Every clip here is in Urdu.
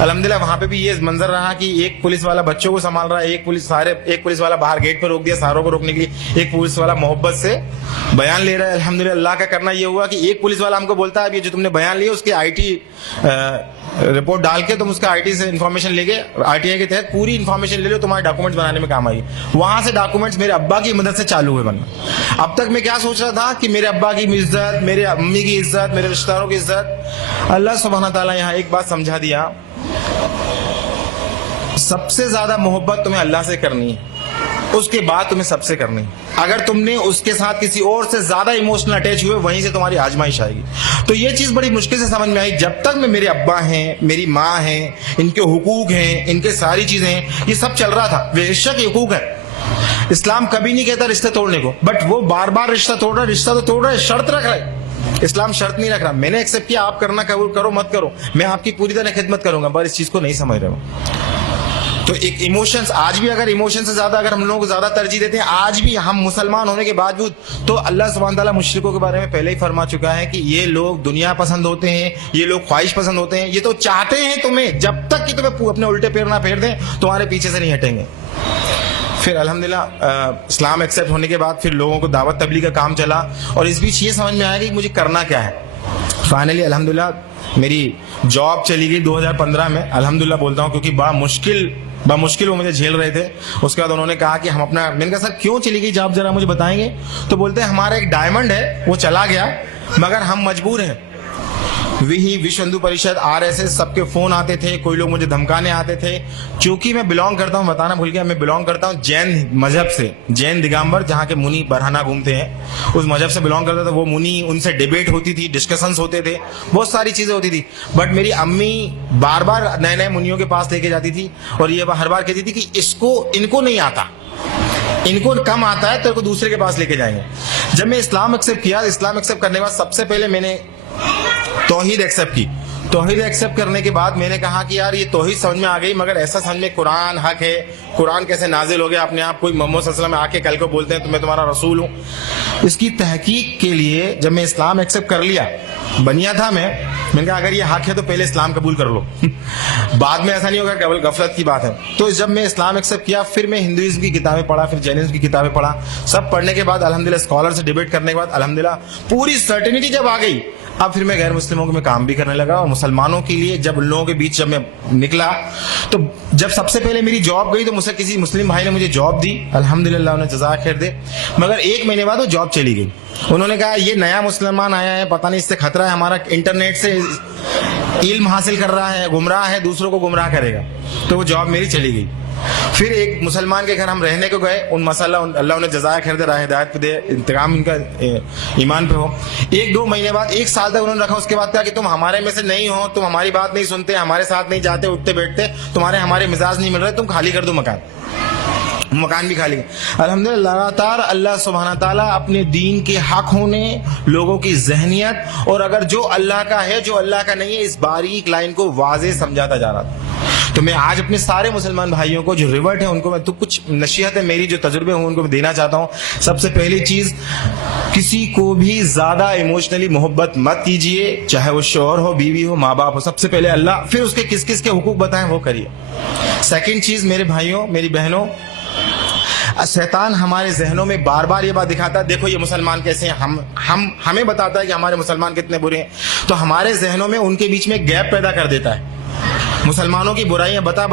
الحمدللہ وہاں پہ بھی یہ منظر رہا کہ ایک پولیس والا بچوں کو سنبھال رہا ہے, ایک پولیس والا باہر گیٹ پہ روک دیا ساروں کو روکنے کے لیے, ایک پولیس والا محبت سے بیان لے رہا ہے. الحمدللہ اللہ کا کرنا یہ ہوا کہ ایک پولیس والا ہم کو بولتا ہے اب یہ جو تم نے بیان لیا اس کی آئی ٹی رپورٹ ڈال کے تم اس کا آئی ٹی سے انفارمیشن لے کے آر ٹی آئی کے تحت پوری انفارمیشن لے لو, تمہارے ڈاکومنٹس بنانے میں کام آئی. وہاں سے ڈاکومنٹس میرے ابا کی مدد سے چالو ہوئے بننا. اب تک میں کیا سوچ رہا تھا کہ میرے ابا کی عزت, میرے امی کی عزت, میرے رشتہ داروں کی عزت, اللہ سبحانہ تعالیٰ یہاں ایک بات سمجھا دیا, سب سے زیادہ محبت تمہیں اللہ سے کرنی ہے, اس کے بعد تمہیں سب سے کرنی. اگر تم نے اس کے ساتھ کسی اور سے زیادہ ایموشنل اٹیچ ہوئے وہیں سے تمہاری آزمائش آئے گی. تو یہ چیز بڑی مشکل سے سمجھ میں آئی. جب تک میں میرے ابا ہیں, میری ماں ہیں, ان کے حقوق ہیں, ان کے ساری چیزیں ہیں, یہ سب چل رہا تھا. بے شک حقوق ہے, اسلام کبھی نہیں کہتا رشتہ توڑنے کو, بٹ وہ بار بار رشتہ توڑ رہا ہے. رشتہ تو توڑ رہا ہے, شرط رکھ رہا ہے. اسلام شرط نہیں رکھ رہا. میں نے ایکسپٹ کیا, آپ کرنا قبول کرو مت کرو, میں آپ کی پوری طرح خدمت کروں گا, پر اس چیز کو نہیں سمجھ رہا ہوں. تو ایک ایموشنز, آج بھی اگر ایموشن سے زیادہ اگر ہم لوگوں کو زیادہ ترجیح دیتے ہیں, آج بھی ہم مسلمان ہونے کے باوجود, تو اللہ سبحانہ تعالیٰ مشرکوں کے بارے میں پہلے ہی فرما چکا ہے کہ یہ لوگ دنیا پسند ہوتے ہیں, یہ لوگ خواہش پسند ہوتے ہیں, یہ تو چاہتے ہیں تمہیں جب تک کہ تمہیں اپنے الٹے پیر نہ پھیر دیں تمہارے پیچھے سے نہیں ہٹیں گے. پھر الحمدللہ اسلام ایکسیپٹ ہونے کے بعد پھر لوگوں کو دعوت تبلیغ کا کام چلا, اور اس بیچ یہ سمجھ میں آیا کہ مجھے کرنا کیا ہے. فائنلی الحمدللہ میری جاب چلی گئی 2015 میں, الحمدللہ بولتا ہوں, کیونکہ بڑا مشکل وہ مجھے جھیل رہے تھے. اس کے بعد انہوں نے کہا کہ ہم اپنا, میں نے کہا سر کیوں چلی گئی جاب, ذرا مجھے بتائیں گے. تو بولتے ہیں ہمارا ایک ڈائمنڈ ہے وہ چلا گیا مگر ہم مجبور ہیں. وشو ہندو پریشد, RSS سب کے فون آتے تھے, کوئی لوگ مجھے دھمکانے آتے تھے. چونکہ میں بلانگ کرتا ہوں, بتانا بھول گیا, میں بلانگ کرتا ہوں جین مذہب سے, جین دگامبر, جہاں کے منی برہنہ گھومتے ہیں, اس مذہب سے بلانگ کرتا تھا. وہ منی, ان سے ڈیبیٹ ہوتی تھی, ڈسکشنز ہوتے تھے, بہت ساری چیزیں ہوتی تھی. بٹ میری امی بار بار نئے نئے منیوں کے پاس لے کے جاتی تھی, اور یہ ہر بار کہتی تھی کہ ان کو نہیں آتا, ان کو کم آتا ہے, تو دوسرے کے پاس لے کے جائیں گے. جب میں اسلام ایکسیپٹ کیا, اسلام ایکسیپٹ کرنے کے بعد سب سے پہلے میں نے توحید ایکسیپٹ کی. توحید ایکسیپٹ کرنے کے بعد میں نے کہا کہ یار یہ توحید سمجھ میں آ گئی, مگر ایسا سمجھ میں قرآن حق ہے, قرآن کیسے نازل ہو گیا اپنے آپ, کوئی محمد صلی اللہ علیہ وسلم آ کے کل کو بولتے ہیں تو میں تمہارا رسول ہوں. اس کی تحقیق کے لیے جب میں اسلام ایکسیپٹ کر لیا, بنیا تھا میں نے کہا اگر یہ حق ہے تو پہلے اسلام قبول کر لو, بعد میں ایسا نہیں ہوگا, کیول غفلت کی بات ہے. تو جب میں اسلام ایکسیپٹ کیا, پھر میں ہندوازم کی کتابیں پڑھا, پھر جینزم کی کتابیں پڑھا. سب پڑھنے کے بعد الحمدللہ اسکالر سے ڈیبیٹ کرنے کے بعد الحمدللہ پوری سرٹینٹی جب آ گئی, اب پھر میں غیر مسلموں کے میں کام بھی کرنے لگا. اور مسلمانوں کے لیے جب ان لوگوں کے بیچ جب میں نکلا, تو جب سب سے پہلے میری جاب گئی تو مجھ سے کسی مسلم بھائی نے مجھے جاب دی, الحمدللہ انہیں جزاک خیر دے. مگر 1 مہینے بعد وہ جاب چلی گئی. انہوں نے کہا یہ نیا مسلمان آیا ہے, پتہ نہیں اس سے خطرہ ہے, ہمارا انٹرنیٹ سے علم حاصل کر رہا ہے, گمراہ ہے, دوسروں کو گمراہ کرے گا. تو وہ جاب میری چلی گئی. پھر ایک مسلمان کے گھر ہم رہنے کو گئے, ان مسئلہ اللہ انہیں جزائے خیر دے, راہ ہدایت پہ دے, انتقام ان کا ایمان پہ ہو. 1-2 مہینے بعد, 1 سال تک انہوں نے رکھا. اس کے بعد کہا کہ تم ہمارے میں سے نہیں ہو, تم ہماری بات نہیں سنتے, ہمارے ساتھ نہیں جاتے, اٹھتے بیٹھتے, ہمارے مزاج نہیں مل رہے, تم خالی کر دو مکان بھی خالی. الحمدللہ لگاتار اللہ سبحانہ تعالیٰ اپنے دین کے حق ہونے, لوگوں کی ذہنیت, اور اگر جو اللہ کا ہے جو اللہ کا نہیں ہے, اس باریک لائن کو واضح سمجھاتا جا رہا تھا. تو میں آج اپنے سارے مسلمان بھائیوں کو جو ریورٹ ہیں ان کو میں تو کچھ نصیحت ہے میری, جو تجربے ہوں ان کو میں دینا چاہتا ہوں. سب سے پہلی چیز, کسی کو بھی زیادہ ایموشنلی محبت مت کیجیے, چاہے وہ شوہر ہو, بیوی ہو, ماں باپ ہو. سب سے پہلے اللہ, پھر اس کے کس کس کے حقوق بتائیں وہ کریے. سیکنڈ چیز, میرے بھائیوں میری بہنوں, شیطان ہمارے ذہنوں میں بار بار یہ بات دکھاتا ہے, دیکھو یہ مسلمان کیسے ہیں, ہمیں بتاتا ہے کہ ہمارے مسلمان کتنے برے ہیں. تو ہمارے ذہنوں میں ان کے بیچ میں گیپ پیدا کر دیتا ہے, مسلمانوں کی برائیاں بتا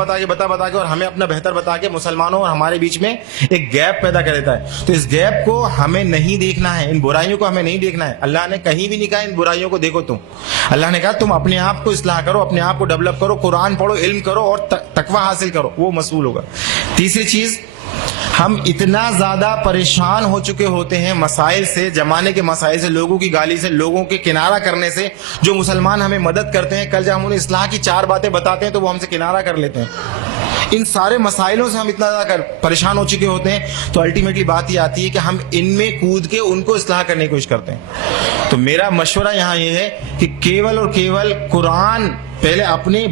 کے, اور ہمیں اپنا بہتر بتا کے مسلمانوں اور ہمارے بیچ میں ایک گیپ پیدا کر دیتا ہے. تو اس گیپ کو ہمیں نہیں دیکھنا ہے, ان برائیوں کو ہمیں نہیں دیکھنا ہے. اللہ نے کہیں بھی نہیں کہا ان برائیوں کو دیکھو تم, اللہ نے کہا تم اپنے آپ کو اصلاح کرو, اپنے آپ کو ڈیولپ کرو, قرآن پڑھو, علم کرو اور تقوی حاصل کرو, وہ مصول ہوگا. تیسری چیز, ہم اتنا زیادہ پریشان ہو چکے ہوتے ہیں مسائل سے, زمانے کے مسائل سے, لوگوں کی گالی سے, لوگوں کے کنارہ کرنے سے. جو مسلمان ہمیں مدد کرتے ہیں, کل جب ہم انہیں اصلاح کی 4 باتیں بتاتے ہیں تو وہ ہم سے کنارہ کر لیتے ہیں. ان سارے مسائلوں سے ہم اتنا زیادہ پریشان ہو چکے ہوتے ہیں, تو الٹیمیٹلی بات یہ آتی ہے کہ ہم ان میں کود کے ان کو اصلاح کرنے کی کوشش کرتے ہیں. تو میرا مشورہ یہاں یہ ہے کہ کیول اور کیول قرآن پہلے اپنے,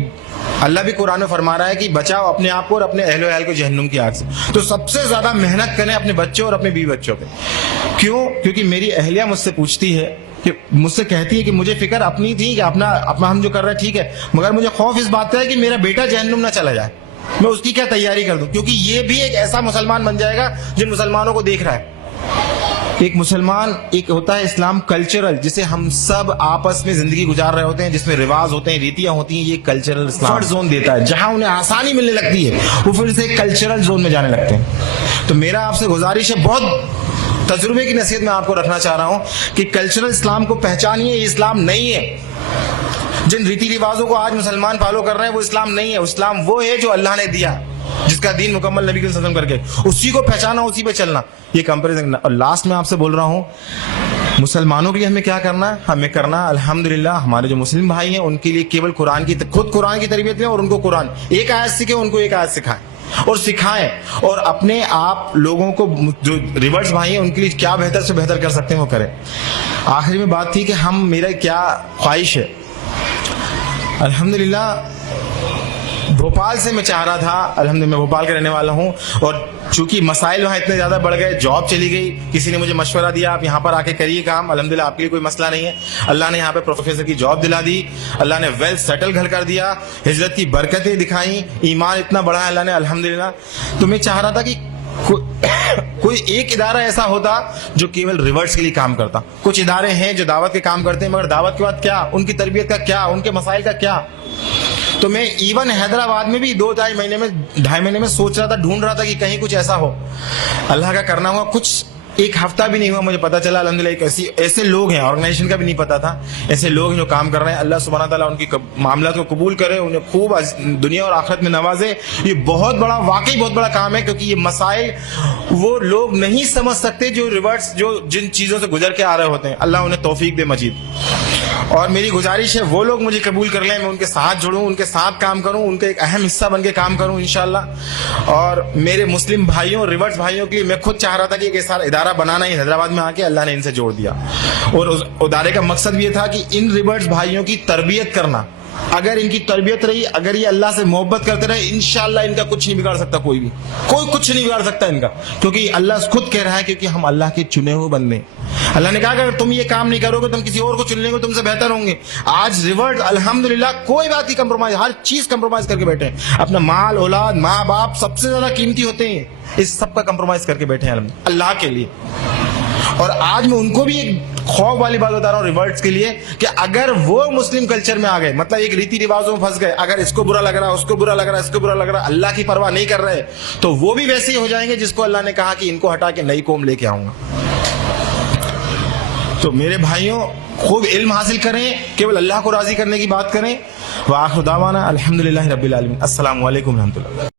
اللہ بھی قرآن میں فرما رہا ہے کہ بچاؤ اپنے آپ کو اور اپنے اہل و عیال کو جہنم کی آگ سے. تو سب سے زیادہ محنت کریں اپنے بچوں اور اپنے بیوی بچوں پہ. کیوں؟ کیونکہ میری اہلیہ مجھ سے پوچھتی ہے کہ مجھ سے کہتی ہے کہ مجھے فکر اپنی تھی کہ اپنا ہم جو کر رہے ہیں ٹھیک ہے، مگر مجھے خوف اس بات کا ہے کہ میرا بیٹا جہنم نہ چلا جائے، میں اس کی کیا تیاری کر دوں، کیونکہ یہ بھی ایک ایسا مسلمان بن جائے گا جن مسلمانوں کو دیکھ رہا ہے۔ ایک مسلمان، ایک ہوتا ہے اسلام کلچرل، جسے ہم سب آپس میں زندگی گزار رہے ہوتے ہیں، جس میں رواج ہوتے ہیں، ریتیاں ہوتی ہیں، یہ کلچرل اسلام زون دیتا ہے، جہاں انہیں آسانی ملنے لگتی ہے وہ پھر سے کلچرل زون میں جانے لگتے ہیں۔ تو میرا آپ سے گزارش ہے، بہت تجربے کی نصیحت میں آپ کو رکھنا چاہ رہا ہوں کہ کلچرل اسلام کو پہچانیے، یہ اسلام نہیں ہے۔ جن ریتی رواجوں کو آج مسلمان فالو کر رہے ہیں وہ اسلام نہیں ہے، اسلام وہ ہے جو اللہ نے دیا، جس کا دین مکمل نبی صلی اللہ علیہ وسلم کر کے اسی کو پہچانا، اسی پہ چلنا، یہ کمپیریزن۔ اور لاسٹ میں آپ سے بول رہا ہوں، مسلمانوں کے لیے ہمیں کیا کرنا ہے؟ ہمیں کرنا الحمدللہ ہمارے جو مسلم بھائی ہیں ان کے لیے کیول خود قرآن کی تربیت لیں، اور ان کو قرآن ایک آیت سیکھیں، ان کو ایک آیت سکھائیں اور سکھائیں، اور اپنے آپ لوگوں کو جو ریورس بھائی ہیں ان کے لیے کیا بہتر سے بہتر کر سکتے ہیں وہ کریں۔ آخری میں بات تھی کہ میرا کیا خواہش ہے، الحمدللہ بھوپال سے میں چاہ رہا تھا، الحمدللہ میں بھوپال کا رہنے والا ہوں، اور چونکہ مسائل وہاں اتنے زیادہ بڑھ گئے، جاب چلی گئی، کسی نے مجھے مشورہ دیا آپ یہاں پر آ کے کریے کام، الحمدللہ آپ کے لیے کوئی مسئلہ نہیں ہے، اللہ نے یہاں پہ پروفیسر کی جاب دلا دی، اللہ نے ویل سیٹل گھر کر دیا، ہجرت کی برکتیں دکھائیں، ایمان اتنا بڑھا ہے اللہ نے الحمدللہ۔ تو میں چاہ رہا تھا کہ کوئی ایک ادارہ ایسا ہوتا جو کیول ریورٹس کے لیے کام کرتا۔ کچھ ادارے ہیں جو دعوت کے کام کرتے ہیں، مگر دعوت کے بعد کیا، ان کی تربیت کا کیا، ان کے مسائل کا کیا۔ تو میں ایون حیدرآباد میں بھی 2-2.5 مہینے میں سوچ رہا تھا، ڈھونڈ رہا تھا کہ کہیں کچھ ایسا ہو، اللہ کا کرنا ہوا، کچھ ایک ہفتہ بھی نہیں ہوا مجھے پتا چلا الحمدللہ ایک ایسے لوگ ہیں، آرگنائزیشن کا بھی نہیں پتا تھا، ایسے لوگ ہیں جو کام کر رہے ہیں، اللہ سبحانہ تعالیٰ ان کی معاملات کو قبول کرے، انہیں خوب دنیا اور آخرت میں نوازے۔ یہ بہت بڑا، واقعی بہت بڑا کام ہے، کیونکہ یہ مسائل وہ لوگ نہیں سمجھ سکتے جو ریورٹس، جو جن چیزوں سے گزر کے آ رہے ہوتے ہیں، اللہ انہیں توفیق دے مزید۔ اور میری گزارش ہے وہ لوگ مجھے قبول کر لیں، میں ان کے ساتھ جڑوں، ان کے ساتھ کام کروں، ان کا ایک اہم حصہ بن کے کام کروں انشاءاللہ۔ اور میرے مسلم بھائیوں، ریورٹس بھائیوں کے لیے میں خود چاہ رہا تھا کہ ایک ایسا ادارہ بنانا ہی، حیدرآباد میں آ کے اللہ نے ان سے جوڑ دیا، اور اس ادارے کا مقصد بھی یہ تھا کہ ان ریورٹس بھائیوں کی تربیت کرنا۔ اگر ان کی تربیت رہی، اگر یہ اللہ سے محبت کرتے رہے، انشاءاللہ ان کا کچھ نہیں بگاڑ سکتا، کوئی کچھ نہیں بگاڑ سکتا ان کا، کیونکہ اللہ خود کہہ رہا ہے کیونکہ ہم اللہ کے چنے ہوئے بندے ہیں۔ اللہ نے کہا کہ اگر تم یہ کام نہیں کرو گے تم کسی اور کو چن لیں گے، تم سے بہتر ہوں گے۔ آج ریورٹ الحمدللہ کوئی بات نہیں کمپرومائز، ہر چیز کمپرومائز کر کے بیٹھے ہیں، اپنا مال، اولاد، ماں باپ سب سے زیادہ قیمتی ہوتے ہیں، اس سب کا کمپرومائز کر کے بیٹھے ہیں اللہ کے لیے۔ اور آج میں ان کو بھی ایک خوف والی بات بتا رہا ہوں ریورٹس کے لیے کہ اگر وہ مسلم کلچر میں آ گئے، مطلب ایک ریتی رواجوں میں پھنس گئے، اگر اس کو برا لگ رہا، اس کو برا لگ رہا، اس کو برا لگ رہا، اللہ کی پرواہ نہیں کر رہے، تو وہ بھی ویسے ہی ہو جائیں گے جس کو اللہ نے کہا کہ ان کو ہٹا کے نئی قوم لے کے آؤں گا۔ تو میرے بھائیوں، خوب علم حاصل کریں، کیول اللہ کو راضی کرنے کی بات کریں۔ وآخر دعوانا الحمدللہ رب العالمین۔ السلام علیکم ورحمۃ اللہ۔